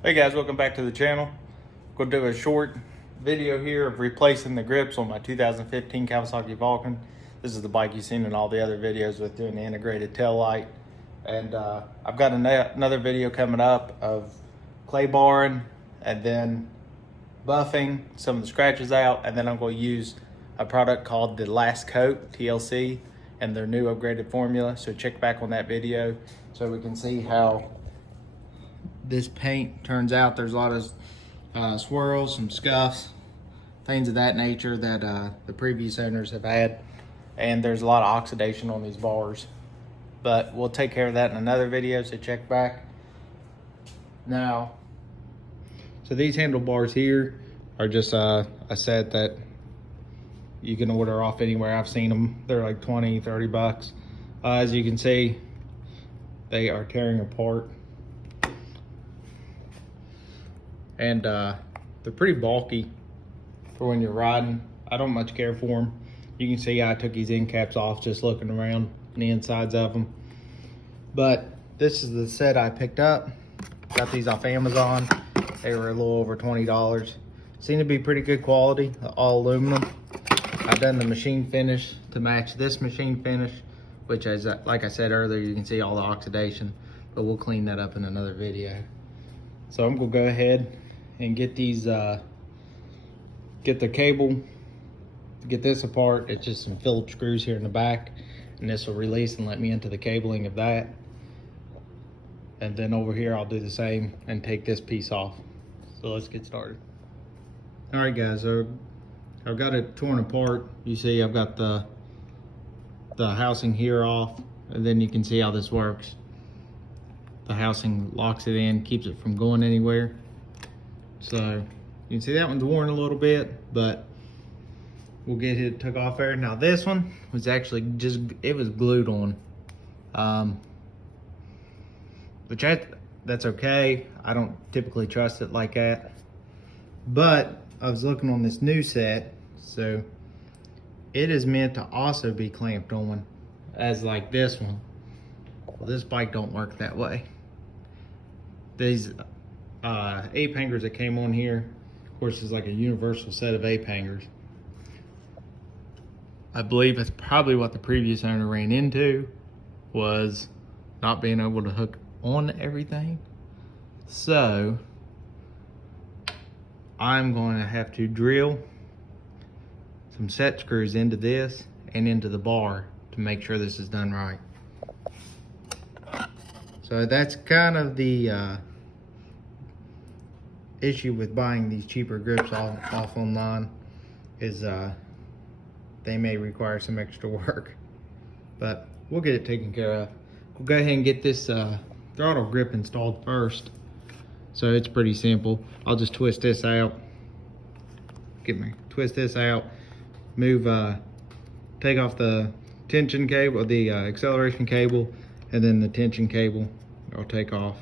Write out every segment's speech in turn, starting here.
Hey guys, welcome back to the channel. Gonna do a short video here of replacing the grips on my 2015 Kawasaki Vulcan. This is the bike you've seen in all the other videos with doing the integrated tail light. And I've got another video coming up of clay barring and then buffing some of the scratches out. And then I'm going to use a product called the Last Coat, TLC, and their new upgraded formula. So check back on that video so we can see how this paint turns out. There's a lot of swirls, some scuffs, things of that nature that the previous owners have had, and there's a lot of oxidation on these bars, but we'll take care of that in another video, so check back. Now, so these handlebars here are just a set that you can order off anywhere. I've seen them, they're like 20-30 bucks. As you can see, they are tearing apart. And they're pretty bulky for when you're riding. I don't much care for them. You can see I took these end caps off just looking around the insides of them. But this is the set I picked up. Got these off Amazon. They were a little over $20. Seem to be pretty good quality, all aluminum. I've done the machine finish to match this machine finish, which is, like I said earlier, you can see all the oxidation, but we'll clean that up in another video. So I'm gonna go ahead and get these, get the cable, get this apart. It's just some Phillips screws here in the back, and this will release and let me into the cabling of that. And then over here, I'll do the same and take this piece off. So let's get started. All right guys, so I've got it torn apart. You see I've got the housing here off, and then you can see how this works. The housing locks it in, keeps it from going anywhere. So you can see that one's worn a little bit, but we'll get it took off there. Now this one was actually just, it was glued on, which that's okay. I don't typically trust it like that. But I was looking on this new set, so it is meant to also be clamped on as like this one. Well, this bike don't work that way. These ape hangers that came on here, of course, is like a universal set of ape hangers. I believe it's probably what the previous owner ran into, was not being able to hook on everything. So I'm going to have to drill some set screws into this and into the bar to make sure this is done right. So that's kind of the issue with buying these cheaper grips off online, is they may require some extra work, but we'll get it taken care of. We'll go ahead and get this throttle grip installed first. So it's pretty simple. I'll just twist this out, twist this out, move, take off the tension cable, the acceleration cable, and then the tension cable I'll take off.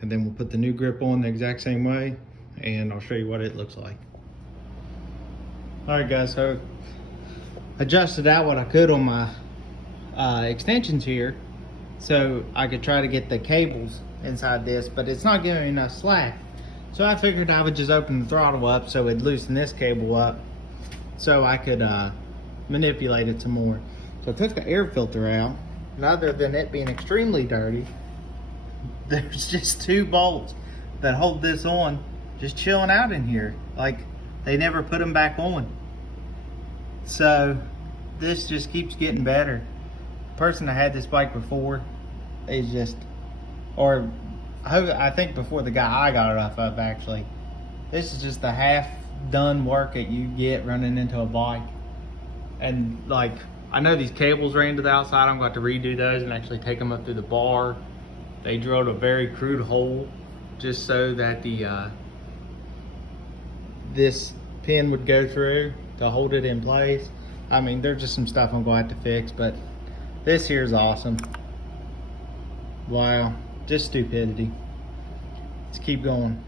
And then we'll put the new grip on the exact same way, and I'll show you what it looks like. All right guys, so adjusted out what I could on my extensions here, so I could try to get the cables inside this, but it's not giving me enough slack. So I figured I would just open the throttle up so it'd loosen this cable up so I could manipulate it some more. So I took the air filter out, and other than it being extremely dirty, there's just 2 bolts that hold this on just chilling out in here. Like, they never put them back on. So this just keeps getting better. The person that had this bike before is just, or I think before the guy I got it off of, actually, this is just the half done work that you get running into a bike. And like, I know these cables ran to the outside. I'm going to have to redo those and actually take them up through the bar. They drilled a very crude hole just so that the this pin would go through to hold it in place. I mean, there's just some stuff I'm going to have to fix, but this here is awesome. Wow, just stupidity. Let's keep going.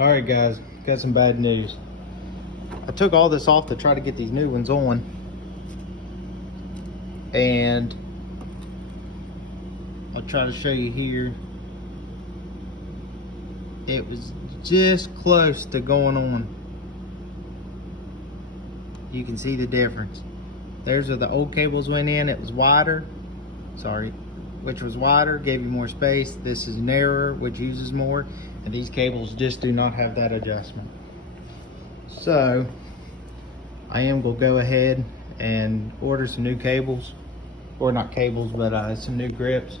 All right guys, got some bad news. I took all this off to try to get these new ones on, and I'll try to show you here. it was just close to going on. You can see the difference. There's where the old cables went in. It was wider, which was wider, gave you more space. This is narrower, which uses more, and these cables just do not have that adjustment. So I am gonna go ahead and order some new cables, or not cables, but some new grips.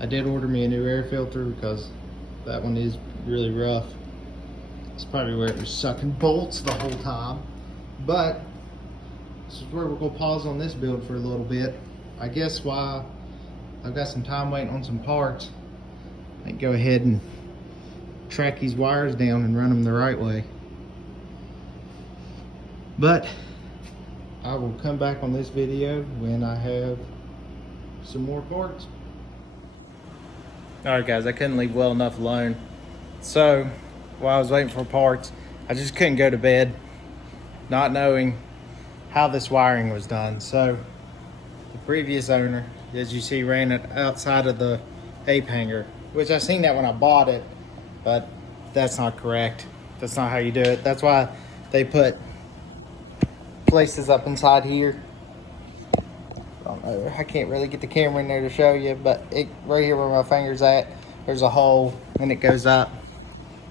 I did order me a new air filter because that one is really rough. It's probably where it was sucking bolts the whole time. But this is where we're gonna pause on this build for a little bit. I guess while I've got some time waiting on some parts, I can go ahead and track these wires down and run them the right way. But I will come back on this video when I have some more parts. All right guys, I couldn't leave well enough alone. So while I was waiting for parts, I just couldn't go to bed not knowing how this wiring was done. So the previous owner, as you see, ran it outside of the ape hanger, which I seen that when I bought it, but that's not correct. That's not how you do it. That's why they put places up inside here. I don't know, I can't really get the camera in there to show you, but right here where my finger's at, there's a hole, and it goes up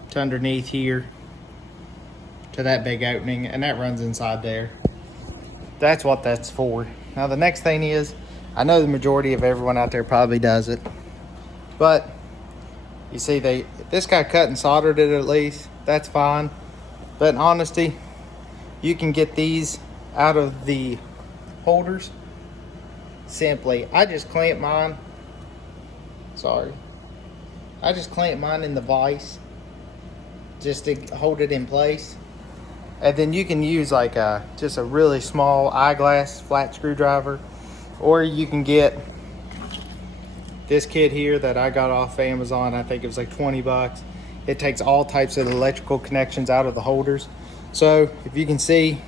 to underneath here to that big opening, and that runs inside there. That's what that's for. Now the next thing is, I know the majority of everyone out there probably does it, but you see this guy cut and soldered it at least. That's fine, but in honesty, you can get these out of the holders simply. I just clamp mine. I just clamp mine in the vise just to hold it in place. And then you can use like just a really small eyeglass flat screwdriver, or you can get this kit here that I got off Amazon. I think it was like 20 bucks. It takes all types of electrical connections out of the holders. So if you can see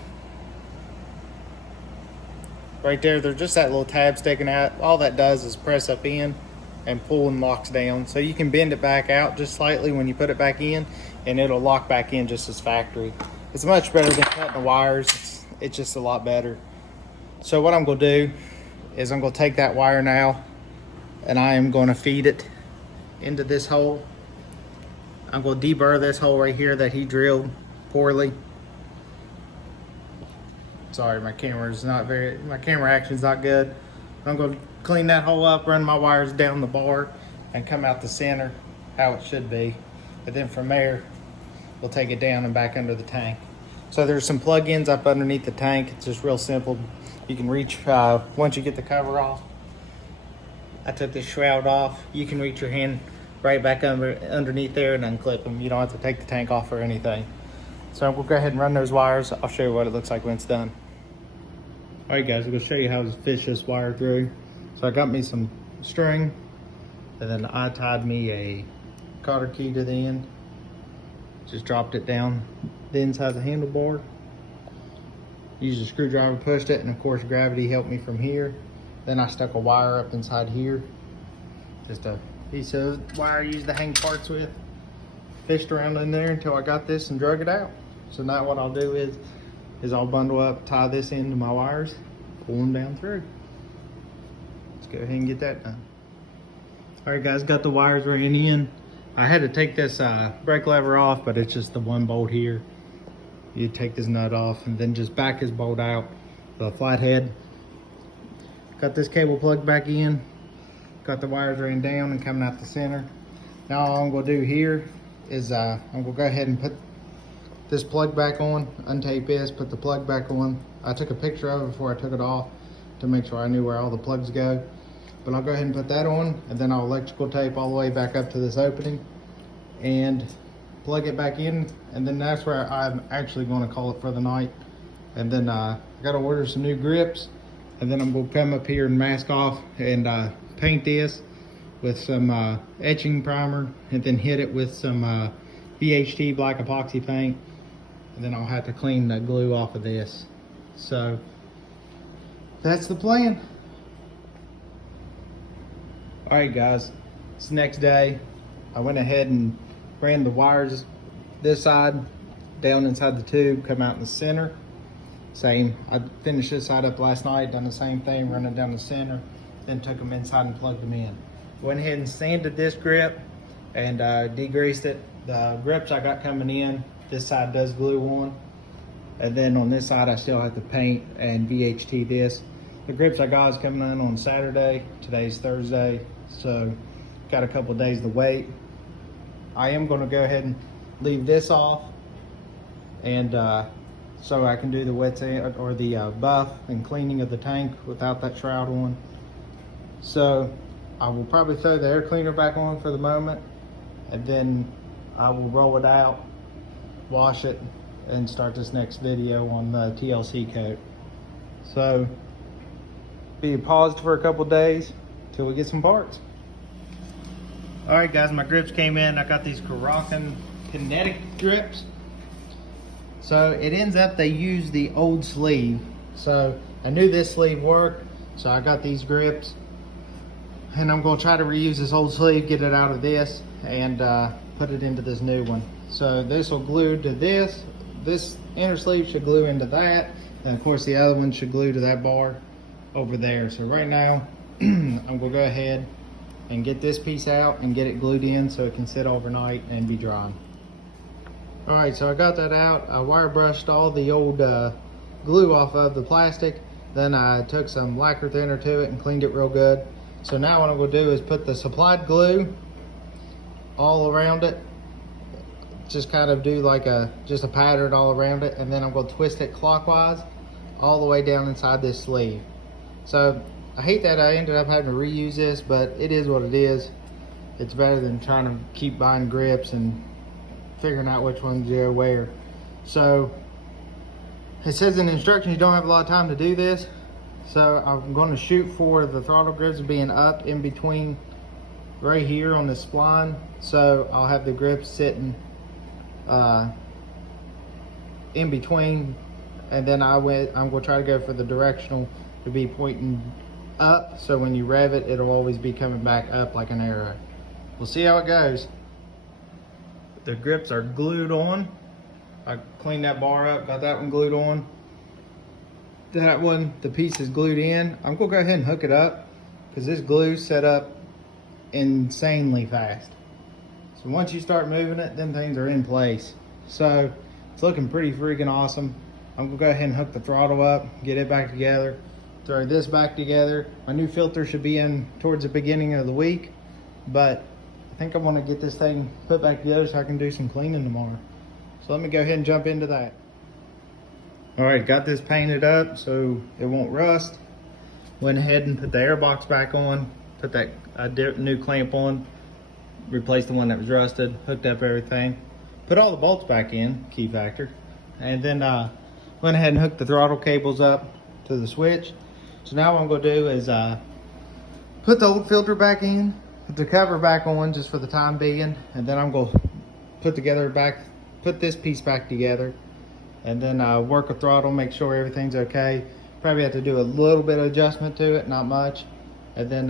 right there, there's just that little tab sticking out. All that does is press up in and pull and locks down. So you can bend it back out just slightly when you put it back in, and it'll lock back in just as factory. It's much better than cutting the wires. It's just a lot better. So what I'm gonna do is I'm gonna take that wire now, and I am gonna feed it into this hole. I'm gonna deburr this hole right here that he drilled poorly. Sorry, my camera action's not good. I'm gonna clean that hole up, run my wires down the bar, and come out the center how it should be. But then from there, we'll take it down and back under the tank. So there's some plug-ins up underneath the tank. It's just real simple. You can reach, once you get the cover off, I took this shroud off. You can reach your hand right back underneath there and unclip them. You don't have to take the tank off or anything. So we'll go ahead and run those wires. I'll show you what it looks like when it's done. All right guys, I'm gonna show you how to fish this wire through. So I got me some string, and then I tied me a cotter key to the end. Just dropped it down the inside of the handlebar. Used a screwdriver, pushed it, and of course gravity helped me from here. Then I stuck a wire up inside here. Just a piece of wire I used to hang parts with. Fished around in there until I got this and drug it out. So now what I'll do is I'll bundle up, tie this into my wires, pull them down through. Let's go ahead and get that done. All right guys, got the wires ran in. I had to take this brake lever off, but it's just the one bolt here. You take this nut off and then just back this bolt out, the flathead. Got this cable plugged back in, got the wires ran down and coming out the center. Now all I'm gonna do here is I'm gonna go ahead and put this plug back on, untape this, put the plug back on. I took a picture of it before I took it off to make sure I knew where all the plugs go. But I'll go ahead and put that on, and then I'll electrical tape all the way back up to this opening and plug it back in, and then that's where I'm actually going to call it for the night. And then I got to order some new grips, and then I'm going to come up here and mask off and paint this with some etching primer, and then hit it with some VHT black epoxy paint, and then I'll have to clean the glue off of this. So that's the plan. All right guys, it's the next day. I went ahead and ran the wires this side down inside the tube, come out in the center. Same, I finished this side up last night, done the same thing, running down the center, then took them inside and plugged them in. Went ahead and sanded this grip and degreased it. The grips I got coming in, this side does glue on. And then on this side, I still have to paint and VHT this. The grips I got is coming in on Saturday. Today's Thursday, so got a couple of days to wait. I am gonna go ahead and leave this off, and so I can do the wet sand or the buff and cleaning of the tank without that shroud on. So I will probably throw the air cleaner back on for the moment, and then I will roll it out, wash it, and start this next video on the TLC coat. So be paused for a couple days till we get some parts. All right guys, my grips came in. I got these Kuryakyn Kinetic grips. So it ends up they use the old sleeve. So I knew this sleeve worked, so I got these grips. And I'm gonna try to reuse this old sleeve, get it out of this, and put it into this new one. So this will glue to this. This inner sleeve should glue into that. And of course the other one should glue to that bar over there. So right now, I'm gonna go ahead and get this piece out and get it glued in so it can sit overnight and be dry. All right, so I got that out. I wire brushed all the old glue off of the plastic. Then I took some lacquer thinner to it and cleaned it real good. So now what I'm gonna do is put the supplied glue all around it. Just kind of do like just a pattern all around it. And then I'm gonna twist it clockwise all the way down inside this sleeve. So I hate that I ended up having to reuse this, but it is what it is. It's better than trying to keep buying grips and figuring out which ones you wear. So it says in the instructions you don't have a lot of time to do this. So I'm going to shoot for the throttle grips being up in between right here on the spline. So I'll have the grips sitting in between, and then I'm going to try to go for the directional to be pointing up. So when you rev it, it'll always be coming back up like an arrow. We'll see how it goes. The grips are glued on. I cleaned that bar up, got that one glued on. That one, the piece is glued in. I'm gonna go ahead and hook it up because this glue set up insanely fast. So once you start moving it, then things are in place. So it's looking pretty freaking awesome. I'm gonna go ahead and hook the throttle up, get it back together, throw this back together. My new filter should be in towards the beginning of the week, but I think I want to get this thing put back together so I can do some cleaning tomorrow. So let me go ahead and jump into that. All right, got this painted up so it won't rust. Went ahead and put the air box back on, put that new clamp on, replaced the one that was rusted, hooked up everything, put all the bolts back in, key factor, and then went ahead and hooked the throttle cables up to the switch. So now what I'm gonna do is put the old filter back in, put the cover back on just for the time being, and then I'm gonna put this piece back together, and then work a throttle, make sure everything's okay. Probably have to do a little bit of adjustment to it, not much, and then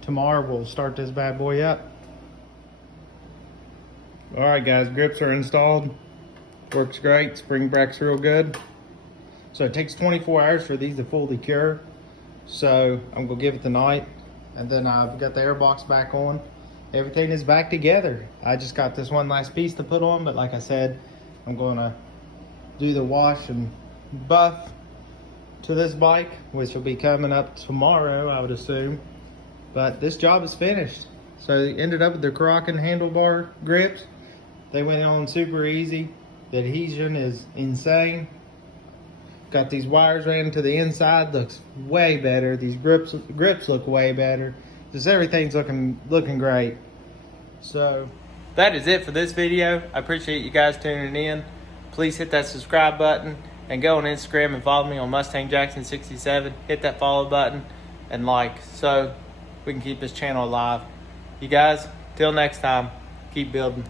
tomorrow we'll start this bad boy up. All right guys, grips are installed. Works great, spring brake's real good. So it takes 24 hours for these to fully cure. So I'm gonna give it the night. And then I've got the air box back on. Everything is back together. I just got this one last piece to put on, but like I said, I'm gonna do the wash and buff to this bike, which will be coming up tomorrow, I would assume. But this job is finished. So they ended up with the Kuryakyn handlebar grips. They went on super easy. The adhesion is insane. Got these wires ran to the inside, looks way better. These grips look way better. Just everything's looking great. So that is it for this video. I appreciate you guys tuning in. Please hit that subscribe button and go on Instagram and follow me on Mustang Jackson 67. Hit that follow button and like so we can keep this channel alive. You guys, till next time, keep building.